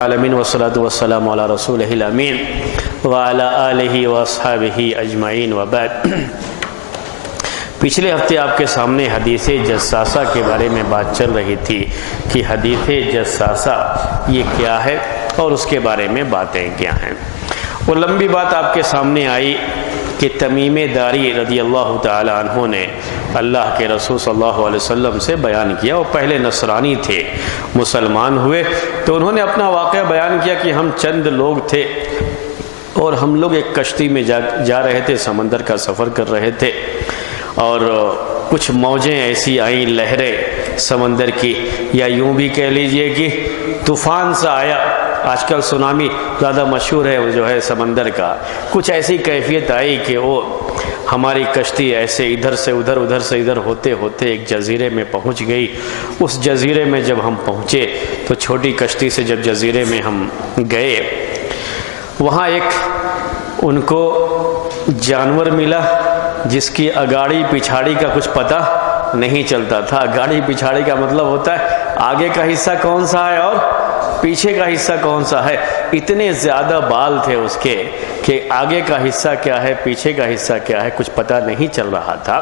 العالمین والصلاة والسلام علی رسولہ الامین وعلی آلہ واصحابہ اجمعین وبعد۔ پچھلے ہفتے آپ کے سامنے حدیث جساسہ کے بارے میں بات چل رہی تھی کہ حدیث جساسہ یہ کیا ہے اور اس کے بارے میں باتیں کیا ہیں۔ وہ لمبی بات آپ کے سامنے آئی کہ تمیم داری رضی اللہ تعالی عنہ نے اللہ کے رسول صلی اللہ علیہ وسلم سے بیان کیا۔ وہ پہلے نصرانی تھے، مسلمان ہوئے تو انہوں نے اپنا واقعہ بیان کیا کہ ہم چند لوگ تھے اور ہم لوگ ایک کشتی میں جا رہے تھے، سمندر کا سفر کر رہے تھے اور کچھ موجیں ایسی آئیں، لہریں سمندر کی، یا یوں بھی کہہ لیجئے کہ طوفان سا آیا۔ آج کل سونامی زیادہ مشہور ہے وہ جو ہے سمندر کا، کچھ ایسی کیفیت آئی کہ وہ ہماری کشتی ایسے ادھر سے ادھر ادھر سے ادھر ہوتے ہوتے ایک جزیرے میں پہنچ گئی۔ اس جزیرے میں جب ہم پہنچے تو چھوٹی کشتی سے جب جزیرے میں ہم گئے، وہاں ایک ان کو جانور ملا جس کی اگاڑی پچھاڑی کا کچھ پتہ نہیں چلتا تھا۔ اگاڑی پچھاڑی کا مطلب ہوتا ہے آگے کا حصہ کون سا ہے اور پیچھے کا حصہ کون سا ہے۔ اتنے زیادہ بال تھے اس کے کہ آگے کا حصہ کیا ہے، پیچھے کا حصہ کیا ہے، کچھ پتہ نہیں چل رہا تھا۔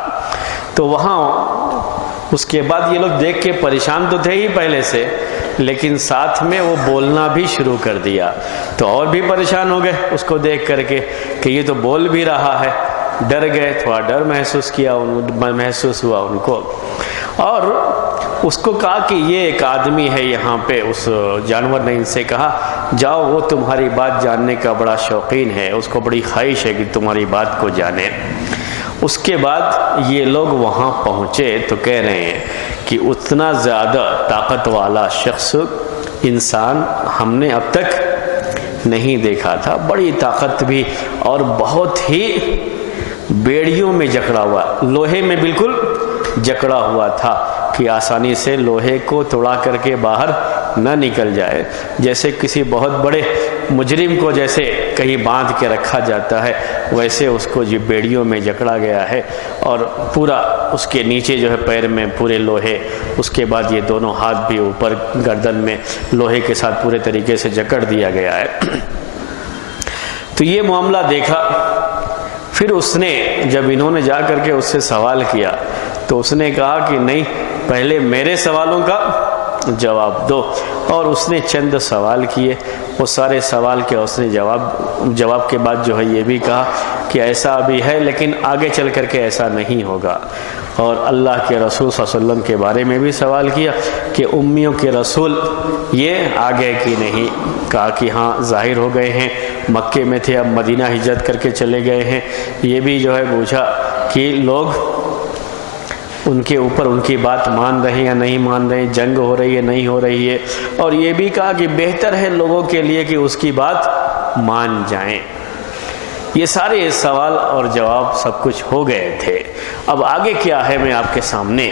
تو وہاں اس کے بعد یہ لوگ دیکھ کے پریشان تو تھے ہی پہلے سے، لیکن ساتھ میں وہ بولنا بھی شروع کر دیا تو اور بھی پریشان ہو گئے اس کو دیکھ کر کے کہ یہ تو بول بھی رہا ہے۔ ڈر گئے، تھوڑا ڈر محسوس ہوا ان کو، اور اس کو کہا کہ یہ ایک آدمی ہے یہاں پہ۔ اس جانور نے ان سے کہا جاؤ، وہ تمہاری بات جاننے کا بڑا شوقین ہے، اس کو بڑی خواہش ہے کہ تمہاری بات کو جانے۔ اس کے بعد یہ لوگ وہاں پہنچے تو کہہ رہے ہیں کہ اتنا زیادہ طاقت والا شخص انسان ہم نے اب تک نہیں دیکھا تھا۔ بڑی طاقت بھی، اور بہت ہی بیڑیوں میں جکڑا ہوا، لوہے میں بالکل جکڑا ہوا تھا کہ آسانی سے لوہے کو توڑا کر کے باہر نہ نکل جائے۔ جیسے کسی بہت بڑے مجرم کو جیسے کہیں باندھ کے رکھا جاتا ہے، ویسے اس کو جو بیڑیوں میں جکڑا گیا ہے، اور پورا اس کے نیچے جو ہے پیر میں پورے لوہے، اس کے بعد یہ دونوں ہاتھ بھی اوپر گردن میں لوہے کے ساتھ پورے طریقے سے جکڑ دیا گیا ہے۔ تو یہ معاملہ دیکھا، پھر اس نے جب انہوں نے جا کر کے اس سے سوال کیا تو اس نے کہا کہ نہیں، پہلے میرے سوالوں کا جواب دو، اور اس نے چند سوال کیے۔ وہ سارے سوال کے اس نے جواب کے بعد جو ہے یہ بھی کہا کہ ایسا بھی ہے لیکن آگے چل کر کے ایسا نہیں ہوگا، اور اللہ کے رسول صلی اللہ علیہ وسلم کے بارے میں بھی سوال کیا کہ امیوں کے رسول یہ آگے کی نہیں، کہا کہ ہاں ظاہر ہو گئے ہیں، مکے میں تھے اب مدینہ ہجرت کر کے چلے گئے ہیں۔ یہ بھی جو ہے پوچھا کہ لوگ ان کے اوپر ان کی بات مان رہے ہیں یا نہیں مان رہے ہیں، جنگ ہو رہی ہے نہیں ہو رہی ہے، اور یہ بھی کہا کہ بہتر ہے لوگوں کے لیے کہ اس کی بات مان جائیں۔ یہ سارے سوال اور جواب سب کچھ ہو گئے تھے۔ اب آگے کیا ہے میں آپ کے سامنے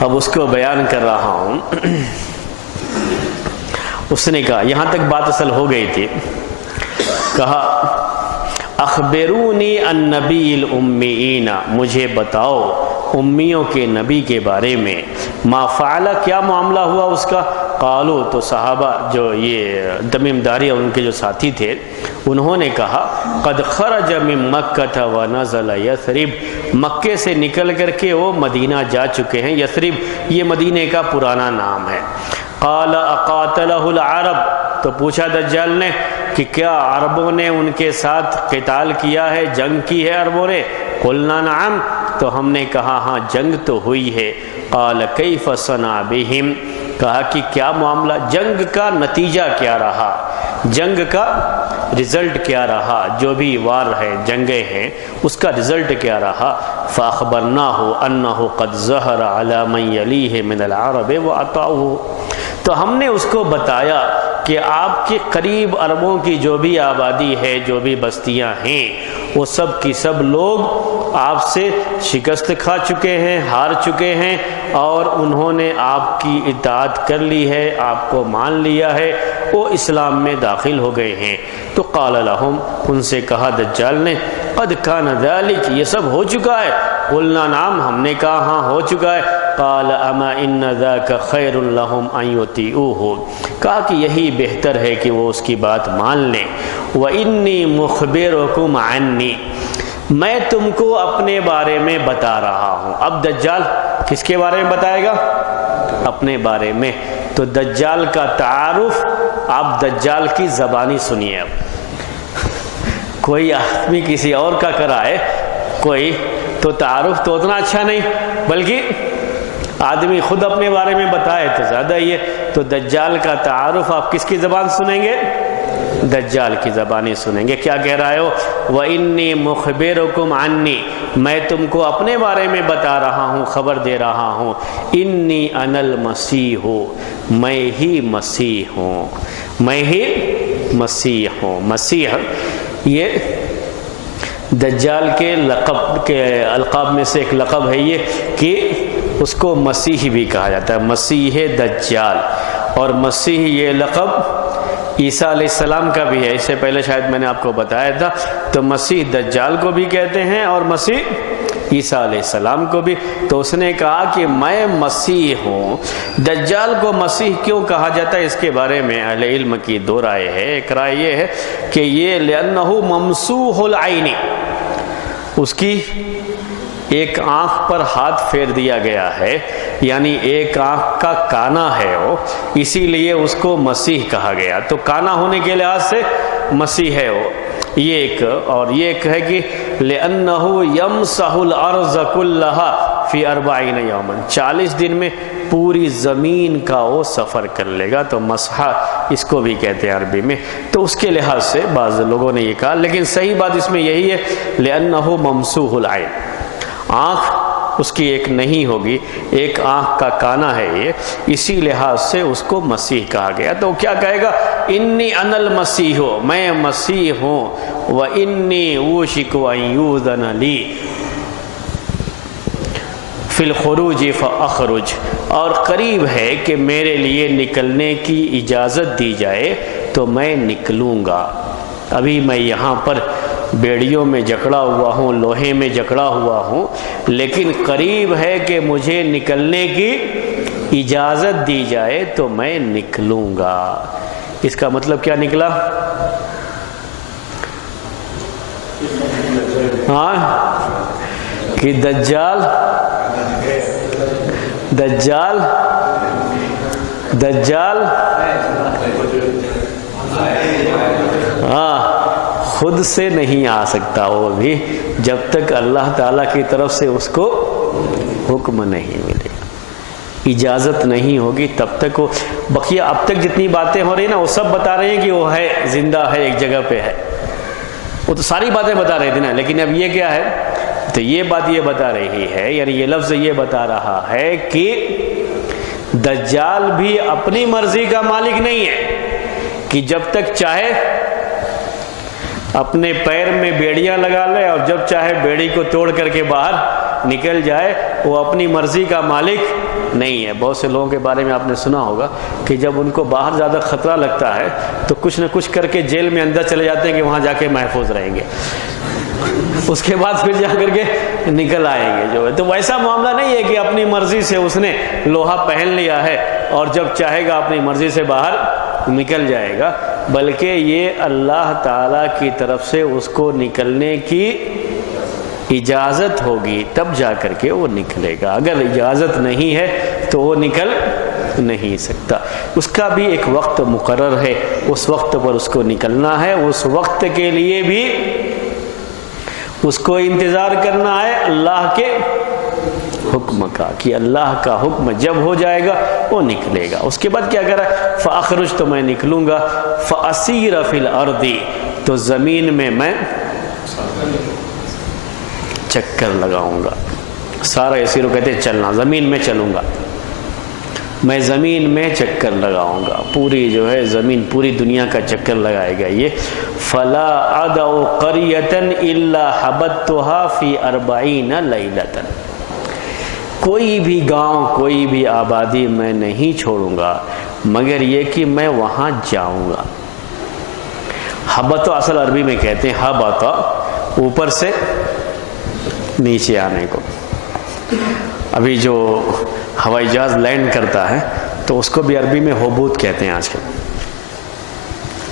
اب اس کو بیان کر رہا ہوں۔ اس نے کہا، یہاں تک بات اصل ہو گئی تھی، کہا اخبرونی عن نبی الامیین، مجھے بتاؤ امیوں کے نبی کے بارے میں، ما فعل، کیا معاملہ ہوا اس کا۔ قالو، تو صحابہ جو یہ تمیم داری اور ان کے جو ساتھی تھے انہوں نے کہا قد خرج من مکہ ونزل یثرب، مکے سے نکل کر کے وہ مدینہ جا چکے ہیں۔ یثرب یہ مدینہ کا پرانا نام ہے۔ قال اقاتلہ العرب، تو پوچھا دجال نے کہ کیا عربوں نے ان کے ساتھ قتال کیا ہے، جنگ کی ہے عربوں نے؟ قلنا نعم، تو ہم نے کہا ہاں جنگ تو ہوئی ہے۔ قال کیف صنع بہم، کہا کہ کیا معاملہ، جنگ کا نتیجہ کیا رہا، جنگ کا رزلٹ کیا رہا، جو بھی وار ہے جنگیں ہیں اس کا رزلٹ کیا رہا۔ فاخبرناہ انہ قد ظہر علی من یلیہ من العرب واطاعوہ، تو ہم نے اس کو بتایا کہ آپ کے قریب عربوں کی جو بھی آبادی ہے، جو بھی بستیاں ہیں، وہ سب کی سب لوگ آپ سے شکست کھا چکے ہیں، ہار چکے ہیں، اور انہوں نے آپ کی اطاعت کر لی ہے، آپ کو مان لیا ہے، وہ اسلام میں داخل ہو گئے ہیں۔ تو قال لہم، ان سے کہا دجال نے قد کان ذلک، یہ سب ہو چکا ہے؟ قلنا نعم، ہم نے کہا ہاں ہو چکا ہے۔ قال اما ان ذاک خیر لهم ان یطیعوہ، کہا کہ یہی بہتر ہے کہ وہ اس کی بات مان لیں۔ وانی مخبرکم عنی، میں تم کو اپنے بارے میں بتا رہا ہوں۔ اب دجال کس کے بارے میں بتائے گا؟ اپنے بارے میں۔ تو دجال کا تعارف آپ دجال کی زبانی سنیے۔ اب کوئی آدمی کسی اور کا کرائے کوئی تو تعارف تو اتنا اچھا نہیں، بلکہ آدمی خود اپنے بارے میں بتائے تو زیادہ ہی ہے۔ تو دجال کا تعارف آپ کس کی زبان سنیں گے؟ دجال کی زبانی سنیں گے۔ کیا کہہ رہا ہو؟ وَإِنِّي مُخْبِرُكُمْ عَنِّي، میں تم کو اپنے بارے میں بتا رہا ہوں، خبر دے رہا ہوں۔ انی انا المسیح، میں ہی مسیح ہوں، میں ہی مسیح ہوں۔ مسیح یہ دجال کے لقب کے القاب میں سے ایک لقب ہے یہ، کہ اس کو مسیح بھی کہا جاتا ہے، مسیح دجال۔ اور مسیح یہ لقب عیسیٰ علیہ السلام کا بھی ہے، اس سے پہلے شاید میں نے آپ کو بتایا تھا۔ تو مسیح دجال کو بھی کہتے ہیں اور مسیح عیسیٰ علیہ السلام کو بھی۔ تو اس نے کہا کہ میں مسیح ہوں۔ دجال کو مسیح کیوں کہا جاتا ہے اس کے بارے میں اہل علم کی دو رائے ہے۔ ایک رائے یہ ہے کہ یہ لأنہ ممسوح العین، اس کی ایک آنکھ پر ہاتھ پھیر دیا گیا ہے، یعنی ایک آنکھ کا کانا ہے وہ، اسی لیے اس کو مسیح کہا گیا۔ تو کانا ہونے کے لحاظ سے مسیح ہے وہ، یہ ایک۔ اور یہ ایک ہے کہ لِأَنَّهُ يَمْسَحُ الْأَرْضَ كُلَّهَا فِي 40 يَوْمًا، 40 دن میں پوری زمین کا وہ سفر کر لے گا۔ تو مسحہ اس کو بھی کہتے ہیں عربی میں۔ تو اس کے لحاظ سے بعض لوگوں نے یہ کہا، لیکن صحیح بات اس میں یہی ہے لِأَنَّهُ مَمْسُوحُ الْعَيْنِ، آنکھ اس کی ایک نہیں ہوگی، ایک آنکھ کا کانا ہے یہ، اسی لحاظ سے اس کو مسیح کہا گیا۔ تو کیا کہے گا؟ انی انا المسیح، میں مسیح ہوں۔ وانی اوشک ان یؤذن لی فی الخروج فاخرج، اور قریب ہے کہ میرے لیے نکلنے کی اجازت دی جائے تو میں نکلوں گا۔ ابھی میں یہاں پر بیڑیوں میں جکڑا ہوا ہوں، لوہے میں جکڑا ہوا ہوں، لیکن قریب ہے کہ مجھے نکلنے کی اجازت دی جائے تو میں نکلوں گا۔ اس کا مطلب کیا نکلا؟ ہاں، کہ دجال ہاں خود سے نہیں آ سکتا، وہ بھی جب تک اللہ تعالیٰ کی طرف سے اس کو حکم نہیں ملے، اجازت نہیں ہوگی تب تک وہ۔ بقیہ اب تک جتنی باتیں ہو رہی ہیں نا، وہ سب بتا رہے ہیں کہ وہ ہے، زندہ ہے، ایک جگہ پہ ہے، وہ تو ساری باتیں بتا رہے تھے نا۔ لیکن اب یہ کیا ہے؟ تو یہ بات یہ بتا رہی ہے، یعنی یہ لفظ یہ بتا رہا ہے کہ دجال بھی اپنی مرضی کا مالک نہیں ہے، کہ جب تک چاہے اپنے پیر میں بیڑیاں لگا لے اور جب چاہے بیڑی کو توڑ کر کے باہر نکل جائے، وہ اپنی مرضی کا مالک نہیں ہے۔ بہت سے لوگوں کے بارے میں آپ نے سنا ہوگا کہ جب ان کو باہر زیادہ خطرہ لگتا ہے تو کچھ نہ کچھ کر کے جیل میں اندر چلے جاتے ہیں کہ وہاں جا کے محفوظ رہیں گے، اس کے بعد پھر جا کر کے نکل آئیں گے جو ہے۔ تو ویسا معاملہ نہیں ہے کہ اپنی مرضی سے اس نے لوہا پہن لیا ہے اور جب چاہے گا اپنی مرضی سے باہر نکل جائے گا، بلکہ یہ اللہ تعالیٰ کی طرف سے اس کو نکلنے کی اجازت ہوگی تب جا کر کے وہ نکلے گا۔ اگر اجازت نہیں ہے تو وہ نکل نہیں سکتا۔ اس کا بھی ایک وقت مقرر ہے، اس وقت پر اس کو نکلنا ہے، اس وقت کے لیے بھی اس کو انتظار کرنا ہے اللہ کے حکم کا، کہ اللہ کا حکم جب ہو جائے گا وہ نکلے گا۔ اس کے بعد کیا کرا؟ فاخرج، تو میں نکلوں گا، فاسیر فی الارض، تو زمین میں چکر لگاؤں گا۔ سارا یسیرو کہتے ہیں چلنا، زمین میں چلوں گا، میں زمین میں چکر لگاؤں گا، پوری جو ہے زمین، پوری دنیا کا چکر لگائے گا یہ۔ فلا ادع قریۃ الا حبتها فی 40 لیلۃ، کوئی بھی گاؤں، کوئی بھی آبادی میں نہیں چھوڑوں گا مگر یہ کہ میں وہاں جاؤں گا۔ حبت اصل عربی میں کہتے ہیں حبت، اوپر سے نیچے آنے کو۔ ابھی جو ہوائی جہاز لینڈ کرتا ہے تو اس کو بھی عربی میں ہبوط کہتے ہیں آج کل.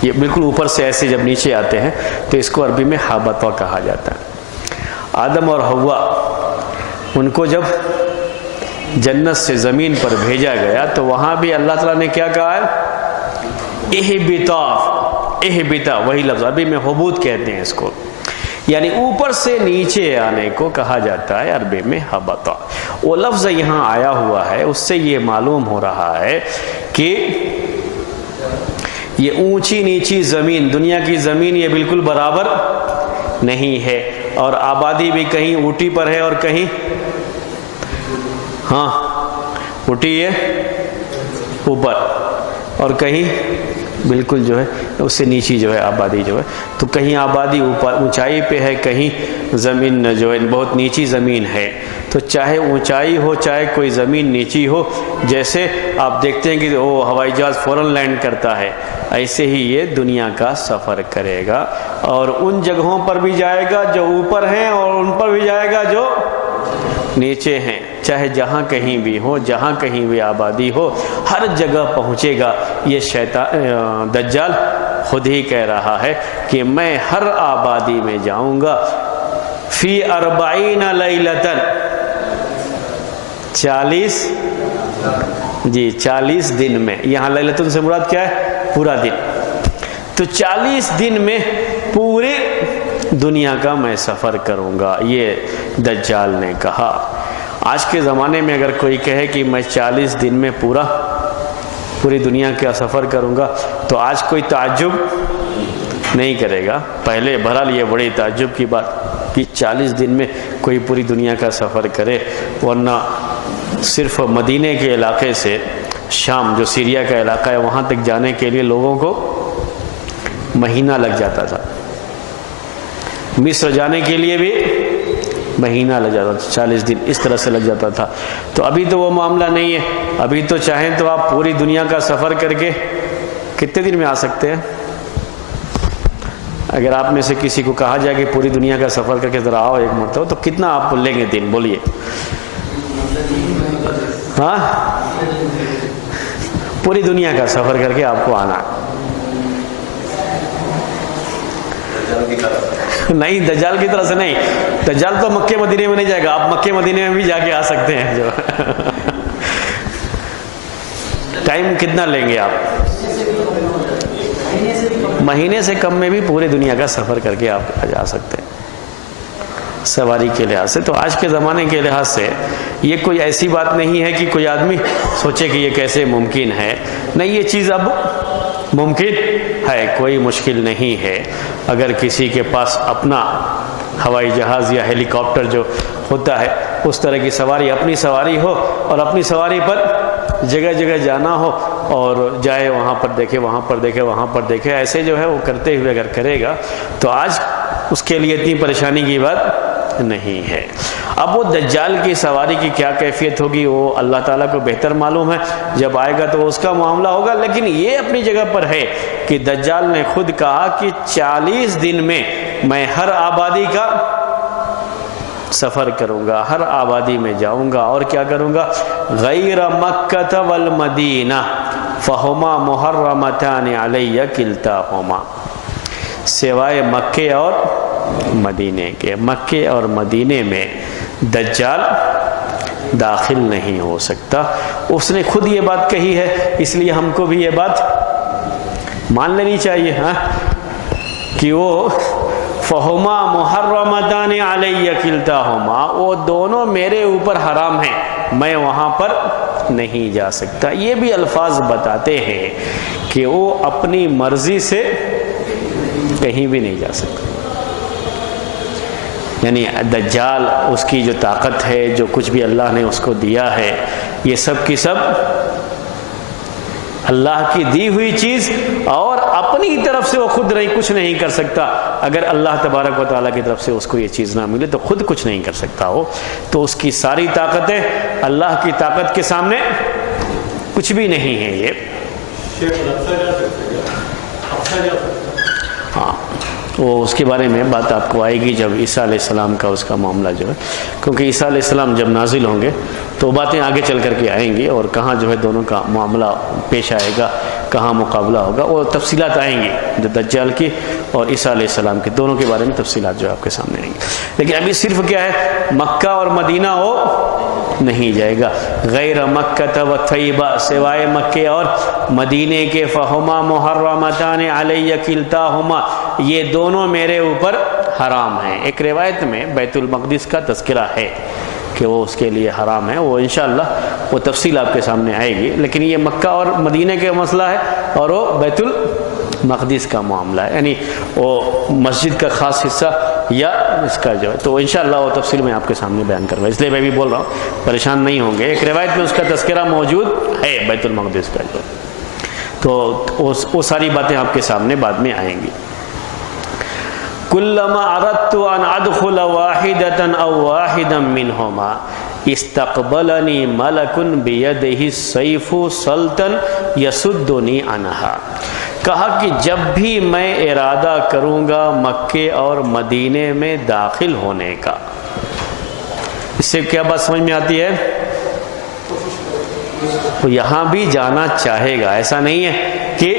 یہ بالکل اوپر سے ایسے جب نیچے آتے ہیں تو اس کو عربی میں ہابطہ کہا جاتا ہے. آدم اور حوا ان کو جب جنت سے زمین پر بھیجا گیا تو وہاں بھی اللہ تعالیٰ نے کیا کہا ہے؟ اہبطا، وہی لفظ عربی میں ہبوط کہتے ہیں اس کو، یعنی اوپر سے نیچے آنے کو کہا جاتا ہے عربی میں ہبطا. وہ لفظ یہاں آیا ہوا ہے، اس سے یہ معلوم ہو رہا ہے کہ یہ اونچی نیچی زمین، دنیا کی زمین یہ بالکل برابر نہیں ہے، اور آبادی بھی کہیں اونٹی پر ہے اور کہیں اونٹی ہے اوپر، اور کہیں بالکل جو ہے اس سے نیچی جو ہے آبادی جو ہے. تو کہیں آبادی اوپر اونچائی پہ ہے، کہیں زمین جو ہے بہت نیچی زمین ہے. تو چاہے اونچائی ہو چاہے کوئی زمین نیچی ہو، جیسے آپ دیکھتے ہیں کہ وہ ہوائی جہاز فوراً لینڈ کرتا ہے، ایسے ہی یہ دنیا کا سفر کرے گا، اور ان جگہوں پر بھی جائے گا جو اوپر ہیں، اور ان پر بھی جائے گا جو نیچے ہیں. چاہے جہاں کہیں بھی ہو، جہاں کہیں بھی آبادی ہو، ہر جگہ پہنچے گا. یہ شیطان دجال خود ہی کہہ رہا ہے کہ میں ہر آبادی میں جاؤں گا. فی 40 لیلۃ، 40 دن میں. یہاں لیلۃ سے مراد کیا ہے؟ پورا دن. تو 40 دن میں پورے دنیا کا میں سفر کروں گا، یہ دجال نے کہا. آج کے زمانے میں اگر کوئی کہے کہ میں 40 دن میں پوری دنیا کا سفر کروں گا تو آج کوئی تعجب نہیں کرے گا. پہلے بہرحال یہ بڑی تعجب کی بات کہ 40 دن میں کوئی پوری دنیا کا سفر کرے، ورنہ صرف مدینے کے علاقے سے شام جو سیریا کا علاقہ ہے وہاں تک جانے کے لیے لوگوں کو مہینہ لگ جاتا تھا. مصر جانے کے لیے بھی مہینہ لگ جاتا تھا، 40 دن اس طرح سے لگ جاتا تھا. تو ابھی تو وہ معاملہ نہیں ہے. ابھی تو چاہیں تو آپ پوری دنیا کا سفر کر کے کتنے دن میں آ سکتے ہیں؟ اگر آپ میں سے کسی کو کہا جائے کہ پوری دنیا کا سفر کر کے ذرا آؤ ایک مرتبہ، تو کتنا آپ لیں گے دن؟ بولیے. پوری دنیا کا سفر کر کے آپ کو آنا نہیں، دجال کی طرح سے نہیں. دجال تو مکے مدینے میں نہیں جائے گا، آپ مکے مدینے میں بھی جا کے آ سکتے ہیں. جو ٹائم کتنا لیں گے آپ؟ مہینے سے کم میں بھی پورے دنیا کا سفر کر کے آپ جا سکتے ہیں سواری کے لحاظ سے. تو آج کے زمانے کے لحاظ سے یہ کوئی ایسی بات نہیں ہے کہ کوئی آدمی سوچے کہ یہ کیسے ممکن ہے. نہیں، یہ چیز اب ممکن ہے، کوئی مشکل نہیں ہے. اگر کسی کے پاس اپنا ہوائی جہاز یا ہیلی کاپٹر جو ہوتا ہے اس طرح کی سواری، اپنی سواری ہو، اور اپنی سواری پر جگہ جگہ جانا ہو، اور جائے وہاں پر دیکھے، وہاں پر دیکھے، وہاں پر دیکھے، ایسے جو ہے وہ کرتے ہوئے اگر کرے گا تو آج اس کے لیے اتنی پریشانی کی بات نہیں ہے. اب وہ دجال کی سواری کی کیا کیفیت ہوگی وہ اللہ تعالیٰ کو بہتر معلوم ہے. جب آئے گا تو اس کا معاملہ ہوگا. لیکن یہ اپنی جگہ پر ہے کہ دجال نے خود کہا کہ 40 دن میں ہر آبادی کا سفر کروں گا، ہر آبادی میں جاؤں گا، اور کیا کروں گا؟ غیر مکہ والمدینہ فہما محرمتان علی کلتاہما، سوائے مکے اور مدینے کے. مکے اور مدینے میں دجال داخل نہیں ہو سکتا. اس نے خود یہ بات کہی ہے، اس لیے ہم کو بھی یہ بات مان لینی چاہیے کہ وہ فہما محرمتان علی کلتاہما، وہ دونوں میرے اوپر حرام ہیں، میں وہاں پر نہیں جا سکتا. یہ بھی الفاظ بتاتے ہیں کہ وہ اپنی مرضی سے کہیں بھی نہیں جا سکتا. یعنی دجال، اس کی جو طاقت ہے، جو کچھ بھی اللہ نے اس کو دیا ہے، یہ سب کی سب اللہ کی دی ہوئی چیز، اور اپنی طرف سے وہ خود کچھ نہیں کر سکتا. اگر اللہ تبارک و تعالیٰ کی طرف سے اس کو یہ چیز نہ ملے تو خود کچھ نہیں کر سکتا ہو. تو اس کی ساری طاقتیں اللہ کی طاقت کے سامنے کچھ بھی نہیں ہے. یہ وہ اس کے بارے میں بات آپ کو آئے گی جب عیسیٰ علیہ السلام کا اس کا معاملہ جو ہے، کیونکہ عیسیٰ علیہ السلام جب نازل ہوں گے تو باتیں آگے چل کر کے آئیں گی، اور کہاں جو ہے دونوں کا معاملہ پیش آئے گا، کہاں مقابلہ ہوگا، وہ تفصیلات آئیں گی جو دجال کی اور عیسیٰ علیہ السلام کے دونوں کے بارے میں تفصیلات جو آپ کے سامنے آئیں گی. لیکن ابھی صرف کیا ہے، مکہ اور مدینہ وہ نہیں جائے گا. غیر مکہ و طیبہ، سوائے مکے اور مدینے کے، فہما محرمتان علی کلتاہما، یہ دونوں میرے اوپر حرام ہیں. ایک روایت میں بیت المقدس کا تذکرہ ہے کہ وہ اس کے لیے حرام ہے، وہ انشاءاللہ وہ تفصیل آپ کے سامنے آئے گی. لیکن یہ مکہ اور مدینہ کے مسئلہ ہے، اور وہ بیت المقدس کا معاملہ ہے، یعنی وہ مسجد کا خاص حصہ یا اس کا جو ہے، تو انشاءاللہ وہ تفصیل میں آپ کے سامنے بیان کروں گا. اس لیے میں بھی بول رہا ہوں، پریشان نہیں ہوں گے. ایک روایت میں اس کا تذکرہ موجود ہے بیت المقدس کا جو، تو وہ ساری باتیں آپ کے سامنے بعد میں آئیں گی. کلما اردت ان ادخل واحدة او واحدا منهما استقبلنی ملک بیدہ السیف سلطا یصدنی عنها. کہا کہ جب بھی میں ارادہ کروں گا مکے اور مدینے میں داخل ہونے کا، اس سے کیا بات سمجھ میں آتی ہے؟ وہ یہاں بھی جانا چاہے گا، ایسا نہیں ہے کہ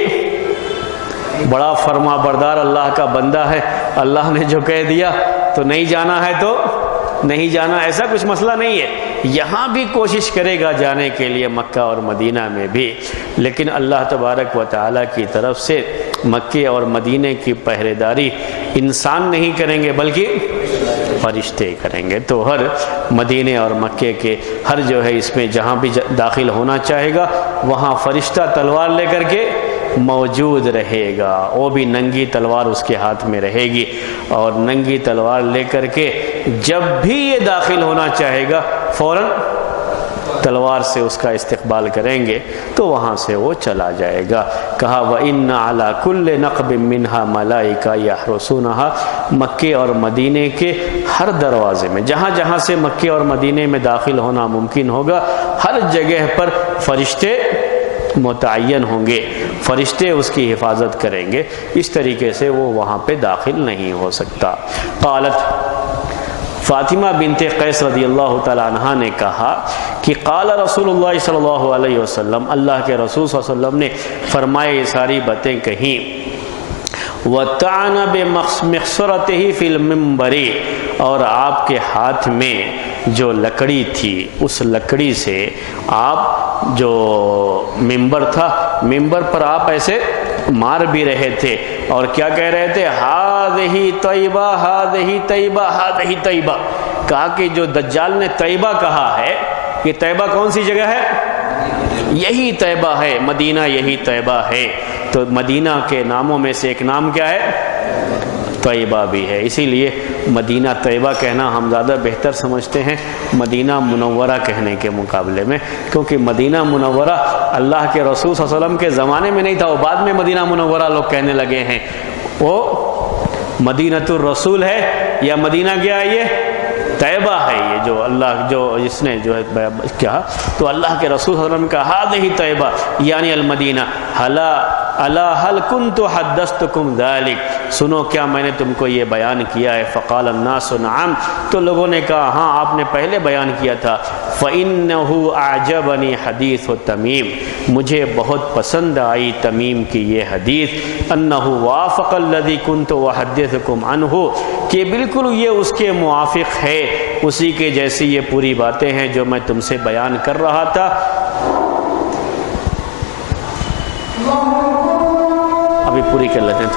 بڑا فرما بردار اللہ کا بندہ ہے، اللہ نے جو کہہ دیا تو نہیں جانا ہے تو نہیں جانا، ایسا کچھ مسئلہ نہیں ہے. یہاں بھی کوشش کرے گا جانے کے لیے، مکہ اور مدینہ میں بھی، لیکن اللہ تبارک و تعالیٰ کی طرف سے مکے اور مدینے کی پہرے داری انسان نہیں کریں گے بلکہ فرشتے کریں گے. تو ہر مدینے اور مکے کے ہر جو ہے اس میں جہاں بھی داخل ہونا چاہے گا وہاں فرشتہ تلوار لے کر کے موجود رہے گا. وہ بھی ننگی تلوار اس کے ہاتھ میں رہے گی، اور ننگی تلوار لے کر کے جب بھی یہ داخل ہونا چاہے گا فوراً تلوار سے اس کا استقبال کریں گے تو وہاں سے وہ چلا جائے گا. کہا وَإِنَّ عَلَى كُلِّ نَقْبٍ مِّنْهَا مَلَائِكَةٌ يَحْرُسُونَهَا، مکے اور مدینے کے ہر دروازے میں، جہاں جہاں سے مکے اور مدینے میں داخل ہونا ممکن ہوگا، ہر جگہ پر فرشتے متعین ہوں گے، فرشتے اس کی حفاظت کریں گے. اس طریقے سے وہ وہاں پہ داخل نہیں ہو سکتا. قالت، فاطمہ بنت قیس رضی اللہ تعالی عنہ نے کہا کہ قال رسول اللہ صلی اللہ علیہ وسلم، اللہ کے رسول صلی اللہ علیہ وسلم نے فرمائے، یہ ساری باتیں کہیں. وَتَعْنَ بِمَخْصَرَتِهِ فِي الْمِنْبَرِ، اور آپ کے ہاتھ میں جو لکڑی تھی اس لکڑی سے آپ جو ممبر تھا، ممبر پر آپ ایسے مار بھی رہے تھے، اور کیا کہہ رہے تھے؟ ہذہ طیبہ ہذہ طیبہ ہذہ طیبہ. کہا کہ جو دجال نے طیبہ کہا ہے، یہ طیبہ کون سی جگہ ہے؟ یہی طیبہ ہے، مدینہ یہی طیبہ ہے. تو مدینہ کے ناموں میں سے ایک نام کیا ہے؟ طیبہ بھی ہے. اسی لیے مدینہ طیبہ کہنا ہم زیادہ بہتر سمجھتے ہیں مدینہ منورہ کہنے کے مقابلے میں، کیونکہ مدینہ منورہ اللہ کے رسول صلی اللہ علیہ وسلم کے زمانے میں نہیں تھا، وہ بعد میں مدینہ منورہ لوگ کہنے لگے ہیں. وہ مدینۃ الرسول ہے یا مدینہ کیا ہے؟ یہ طیبہ ہے. یہ جو اللہ جو اس نے جو ہے کیا، تو اللہ کے رسول صلی اللہ علیہ وسلم کا ہذہ طیبہ یعنی المدینہ. الا هل كنت حدثتكم ذلك، سنو کیا میں نے تم کو یہ بیان کیا ہے؟ فقال الناس نعم، تو لوگوں نے کہا ہاں آپ نے پہلے بیان کیا تھا. فإنه أعجبني حدیث تمیم، مجھے بہت پسند آئی تمیم کی یہ حدیث. انه وافق الذي كنت احدثكم عنه، کہ بالکل یہ اس کے موافق ہے، اسی کے جیسی یہ پوری باتیں ہیں جو میں تم سے بیان کر رہا تھا. ابھی پوری کر لیتے ہیں.